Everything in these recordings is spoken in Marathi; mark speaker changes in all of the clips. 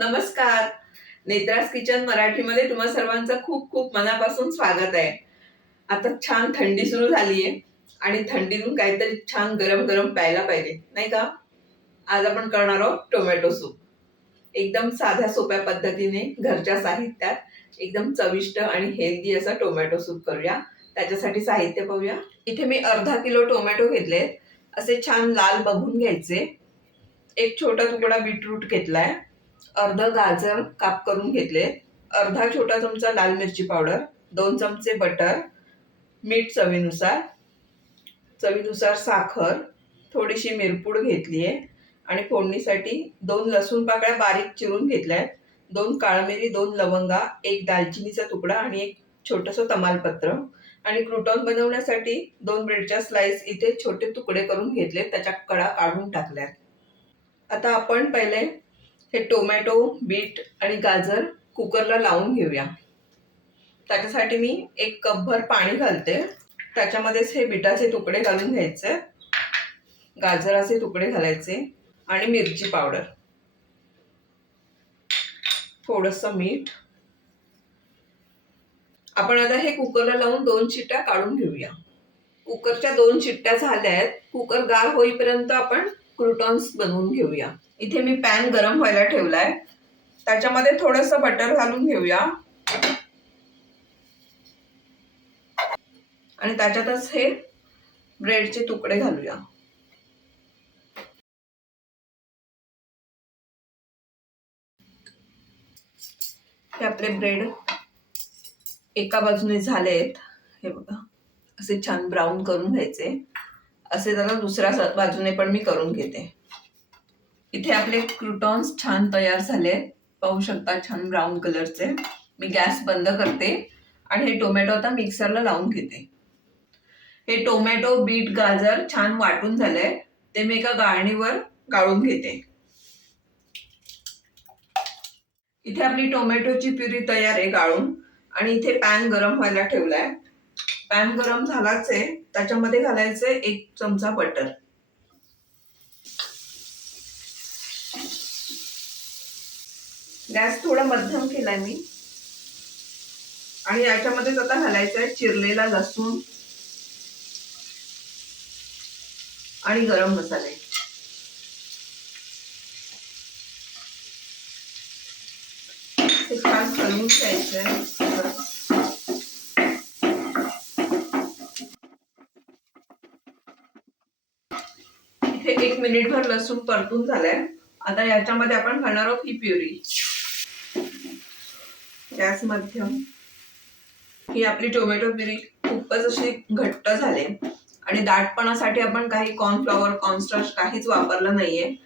Speaker 1: नमस्कार. नेत्रास किचन मराठीमध्ये तुम्हा सर्वांचं खूप खूप मनापासून स्वागत आहे. आता छान थंडी सुरू झाली आहे आणि थंडीतून काहीतरी छान गरम गरम प्यायला पाहिजे नाही का? आज आपण करणार आहोत टोमॅटो सूप. एकदम साध्या सोप्या पद्धतीने घरच्या साहित्यात एकदम चविष्ट आणि हेल्दी असा टोमॅटो सूप करूया. त्याच्यासाठी साहित्य पाहूया. इथे मी अर्धा किलो टोमॅटो घेतले असे छान लाल बघून घ्यायचे. एक छोटा तुकडा बीटरूट घेतलाय. अर्ध गाजर काप करून घेतले. अर्धा छोटा चमचा लाल मिरची पावडर दोन चमचे बटर मीठ चवीनुसार चवीनुसार साखर थोडीशी मिरपूड घेतली आहे आणि फोडणीसाठी दोन लसूण पाकळ्या बारीक चिरून घेतल्या आहेत दोन काळमिरी दोन लवंगा एक दालचिनीचा तुकडा आणि एक छोटंसं तमालपत्र. आणि क्रुटॉन बनवण्यासाठी दोन ब्रेडच्या स्लाइस इथे छोटे तुकडे करून घेतले त्याच्या कडा काढून टाकल्यात. आता आपण पहिले हे टोमॅटो बीट आणि गाजर कुकरला लावून घेऊया. त्याच्यासाठी मी एक कपभर पाणी घालते. त्याच्यामध्येच हे बिटाचे तुकडे घालून घ्यायचे. गाजराचे तुकडे घालायचे आणि मिरची पावडर. थोडंसं मीठ. आपण आता हे कुकरला लावून दोन शिट्ट्या काढून घेऊया. कुकरच्या दोन शिट्ट्या झाल्या आहेत कुकर गार होईपर्यंत आपण क्रुटॉन्स बनवून घेऊया. इथे मी पॅन गरम व्हायला ठेवलाय. त्याच्यामध्ये थोडस बटर घालून घेऊया. आणि त्याच्यातच हे ब्रेडचे तुकडे घालूया. हे आपले ब्रेड एका बाजूने झाले आहेत हे बघा असे छान ब्राऊन करून घ्यायचे. असे त्याला दुसऱ्या बाजूने पण मी करून घेते. इथे आपले क्रुटॉन्स छान तयार झाले. पाहू शकता छान ब्राऊन कलरचे मी गॅस बंद करते आणि हे टोमॅटो आता मिक्सरला लावून घेते. हे टोमॅटो बीट गाजर छान वाटून झालंय ते मी एका गाळणीवर गाळून घेते. इथे आपली टोमॅटोची प्युरी तयार आहे गाळून. आणि इथे पॅन गरम व्हायला ठेवलाय. पॅन गरम झालाच आहे त्याच्यामध्ये घालायचे एक चमचा बटर. गॅस थोडा मध्यम केलाय मी. आणि याच्यामध्येच आता घालायचं आहे चिरलेला लसूण आणि गरम मसाले. हे छान हलवून घ्यायचंय. इथे एक मिनिटभर लसूण परतून झालाय. आता याच्यामध्ये आपण घालणार आहोत ही प्युरी. गॅस मध्यम. ही आपली टोमॅटो प्युरी खूपच अशी घट्ट झाले. आणि दाटपणासाठी आपण काही कॉर्नफ्लॉवर कॉर्नस्टार्च काहीच वापरलं नाहीये.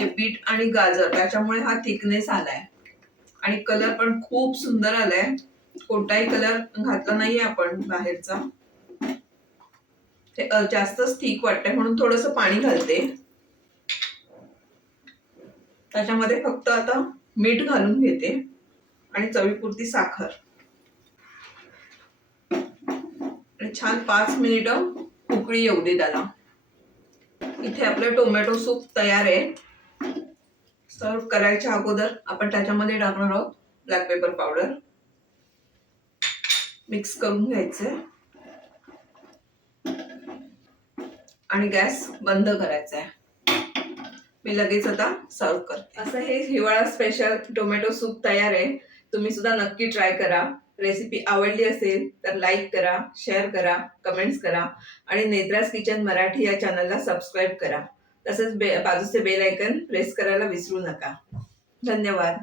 Speaker 1: हे बीट आणि गाजर त्याच्यामुळे हा थिकनेस आलाय. आणि कलर पण खूप सुंदर आलाय. कोणताही कलर घातला नाहीये आपण बाहेरचा. ते जास्तच थिक वाटतंय म्हणून थोडस पाणी घालते. त्याच्यामध्ये फक्त आता मीठ घालून घेते आणि चवीपुरती साखर. छान पाच मिनिटं उकळी येऊ दे त्याला. इथे आपलं टोमॅटो सूप तयार आहे. सर्व करायच्या अगोदर आपण त्याच्यामध्ये टाकणार आहोत ब्लॅक पेपर पावडर. मिक्स करून घ्यायचं आणि गॅस बंद करायचा आहे. मी लगेच आता सर्व करते. असं हे हिवाळा स्पेशल टोमॅटो सूप तयार आहे. तुम्ही सुद्धा नक्की ट्राय करा. रेसिपी आवडली असेल तर लाईक करा शेअर करा कमेंट्स करा आणि नेत्रास किचन मराठी या चॅनलला सबस्क्राईब करा. तसंच बे बाजूचे बेल आयकन प्रेस करायला विसरू नका. धन्यवाद.